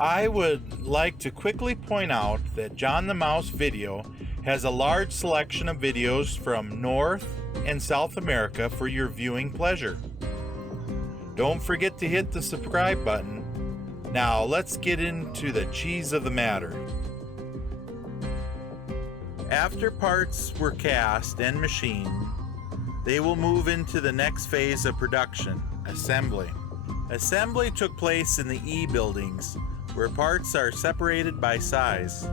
I would like to quickly point out that John the Mouse Video has a large selection of videos from North and South America for your viewing pleasure. Don't forget to hit the subscribe button. Now let's get into the cheese of the matter. After parts were cast and machined, they will move into the next phase of production, assembly. Assembly took place in the E buildings, where parts are separated by size.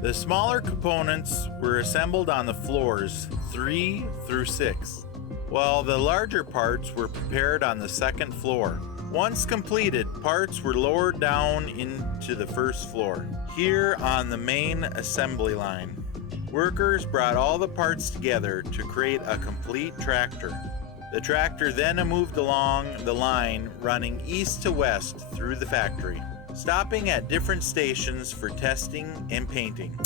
The smaller components were assembled on the floors 3 through 6, while the larger parts were prepared on the second floor. Once completed, parts were lowered down into the first floor. Here on the main assembly line, workers brought all the parts together to create a complete tractor. The tractor then moved along the line running east to west through the factory, stopping at different stations for testing and painting.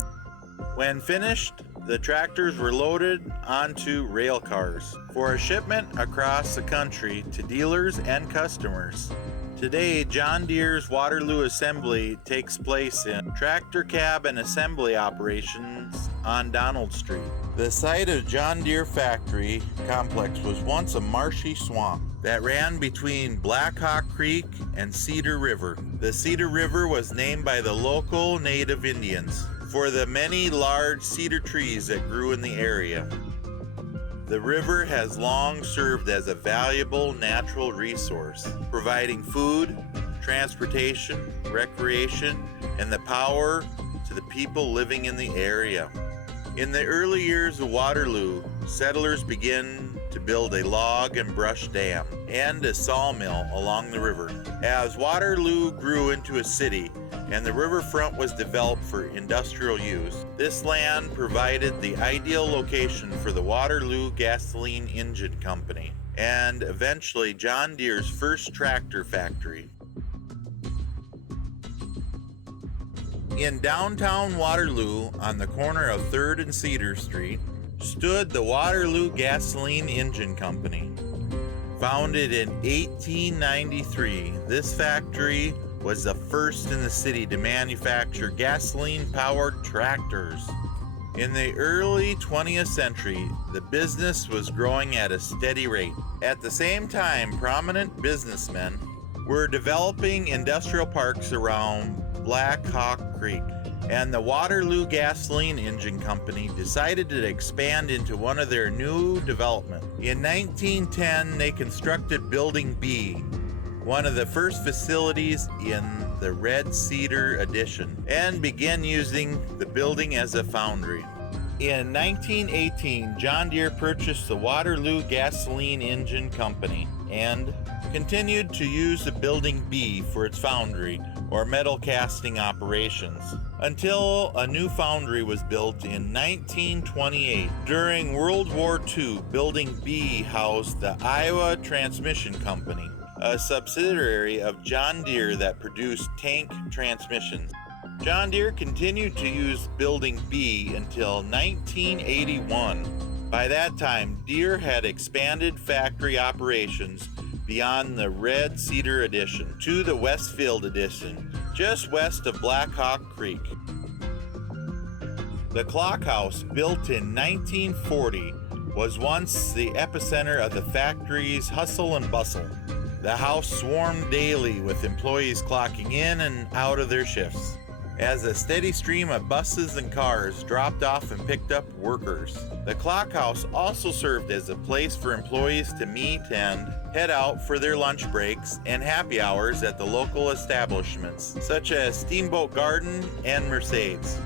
When finished, the tractors were loaded onto rail cars for a shipment across the country to dealers and customers. Today, John Deere's Waterloo assembly takes place in tractor cab and assembly operations on Donald Street. The site of John Deere factory complex was once a marshy swamp that ran between Black Hawk Creek and Cedar River. The Cedar River was named by the local native Indians for the many large cedar trees that grew in the area. The river has long served as a valuable natural resource, providing food, transportation, recreation, and the power to the people living in the area. In the early years of Waterloo, settlers began to build a log and brush dam and a sawmill along the river. As Waterloo grew into a city and the riverfront was developed for industrial use, this land provided the ideal location for the Waterloo Gasoline Engine Company and eventually John Deere's first tractor factory. In downtown Waterloo, on the corner of 3rd and Cedar Street, stood the Waterloo Gasoline Engine Company. Founded in 1893, this factory was the first in the city to manufacture gasoline-powered tractors. In the early 20th century, the business was growing at a steady rate. At the same time, prominent businessmen were developing industrial parks around Black Hawk Creek, and the Waterloo Gasoline Engine Company decided to expand into one of their new developments. In 1910, they constructed Building B, one of the first facilities in the Red Cedar addition, and began using the building as a foundry. In 1918, John Deere purchased the Waterloo Gasoline Engine Company and continued to use the Building B for its foundry or metal casting operations until a new foundry was built in 1928. During World War II, Building B housed the Iowa Transmission Company, a subsidiary of John Deere that produced tank transmissions. John Deere continued to use Building B until 1981. By that time, Deere had expanded factory operations beyond the Red Cedar addition to the Westfield addition, just west of Black Hawk Creek. The clock house, built in 1940, was once the epicenter of the factory's hustle and bustle. The house swarmed daily with employees clocking in and out of their shifts, as a steady stream of buses and cars dropped off and picked up workers. The clock house also served as a place for employees to meet and head out for their lunch breaks and happy hours at the local establishments, such as Steamboat Garden and Mercedes.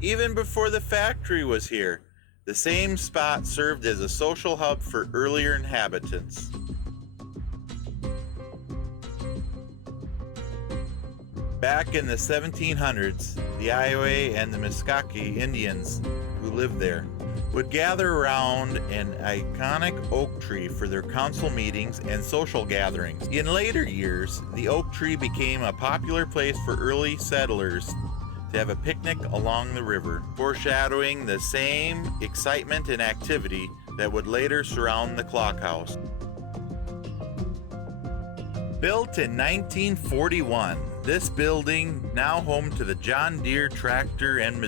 Even before the factory was here, the same spot served as a social hub for earlier inhabitants. Back in the 1700s, the Iowa and the Muskogee Indians who lived there would gather around an iconic oak tree for their council meetings and social gatherings. In later years, the oak tree became a popular place for early settlers to have a picnic along the river, foreshadowing the same excitement and activity that would later surround the clock house. Built in 1941, this building, now home to the John Deere Tractor and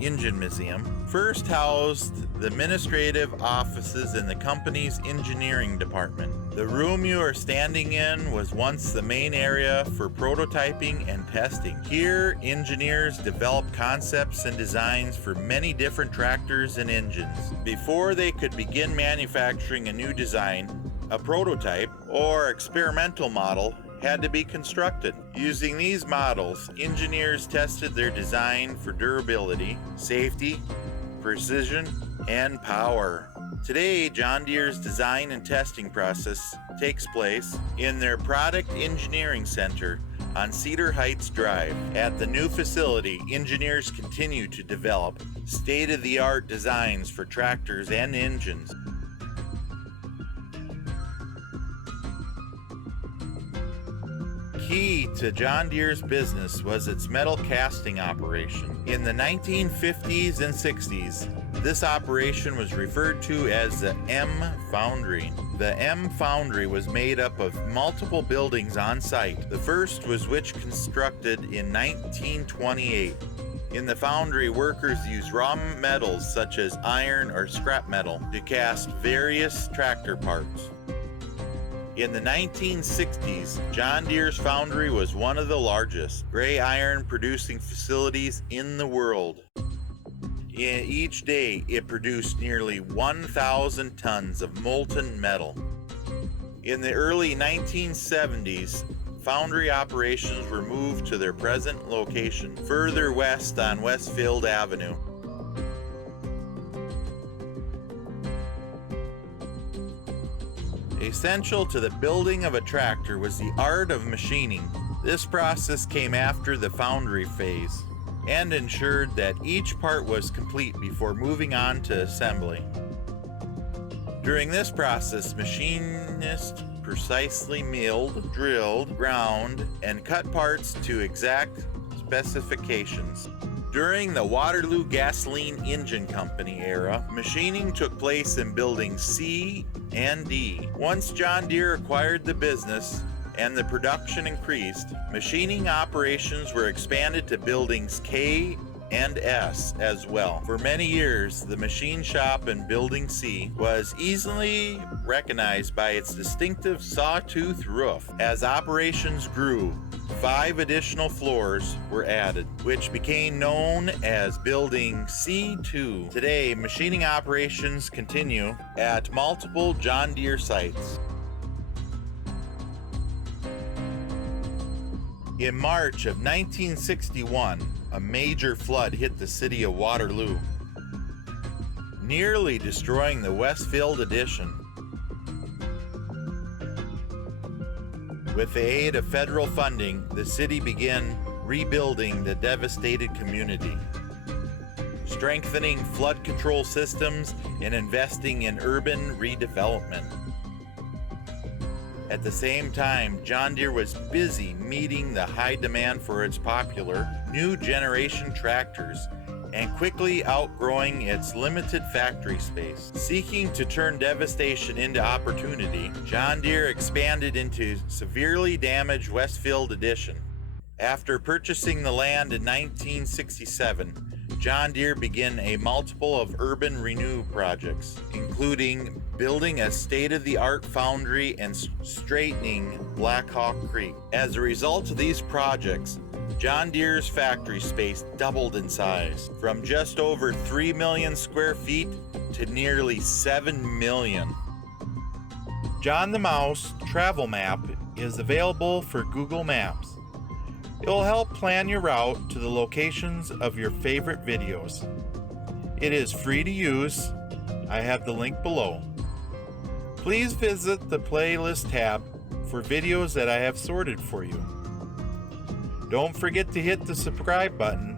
Engine Museum, first housed the administrative offices in the company's engineering department. The room you are standing in was once the main area for prototyping and testing. Here, engineers developed concepts and designs for many different tractors and engines. Before they could begin manufacturing a new design, a prototype or experimental model had to be constructed. Using these models, engineers tested their design for durability, safety, precision, and power. Today, John Deere's design and testing process takes place in their Product Engineering Center on Cedar Heights Drive. At the new facility, engineers continue to develop state-of-the-art designs for tractors and engines. Key to John Deere's business was its metal casting operation. In the 1950s and 60s, this operation was referred to as the M Foundry. The M Foundry was made up of multiple buildings on site. The first was which constructed in 1928. In the foundry, workers used raw metals such as iron or scrap metal to cast various tractor parts. In the 1960s, John Deere's foundry was one of the largest gray iron producing facilities in the world. Each day, it produced nearly 1,000 tons of molten metal. In the early 1970s, foundry operations were moved to their present location, further west on Westfield Avenue. Essential to the building of a tractor was the art of machining. This process came after the foundry phase and ensured that each part was complete before moving on to assembly. During this process, machinists precisely milled, drilled, ground, and cut parts to exact specifications. During the Waterloo Gasoline Engine Company era, machining took place in buildings C and D. Once John Deere acquired the business and the production increased, machining operations were expanded to buildings K and S as well. For many years, the machine shop in Building C was easily recognized by its distinctive sawtooth roof. As operations grew, 5 additional floors were added, which became known as Building C2. Today, machining operations continue at multiple John Deere sites. In March of 1961, a major flood hit the city of Waterloo, nearly destroying the Westfield addition. With the aid of federal funding, the city began rebuilding the devastated community, strengthening flood control systems, and investing in urban redevelopment. At the same time, John Deere was busy meeting the high demand for its popular new generation tractors and quickly outgrowing its limited factory space. Seeking to turn devastation into opportunity, John Deere expanded into severely damaged Westfield addition. After purchasing the land in 1967, John Deere began a multiple of urban renew projects, including building a state-of-the-art foundry and straightening Black Hawk Creek. As a result of these projects, John Deere's factory space doubled in size, from just over 3 million square feet to nearly 7 million. John the Mouse Travel Map is available for Google Maps. It will help plan your route to the locations of your favorite videos. It is free to use. I have the link below. Please visit the playlist tab for videos that I have sorted for you. Don't forget to hit the subscribe button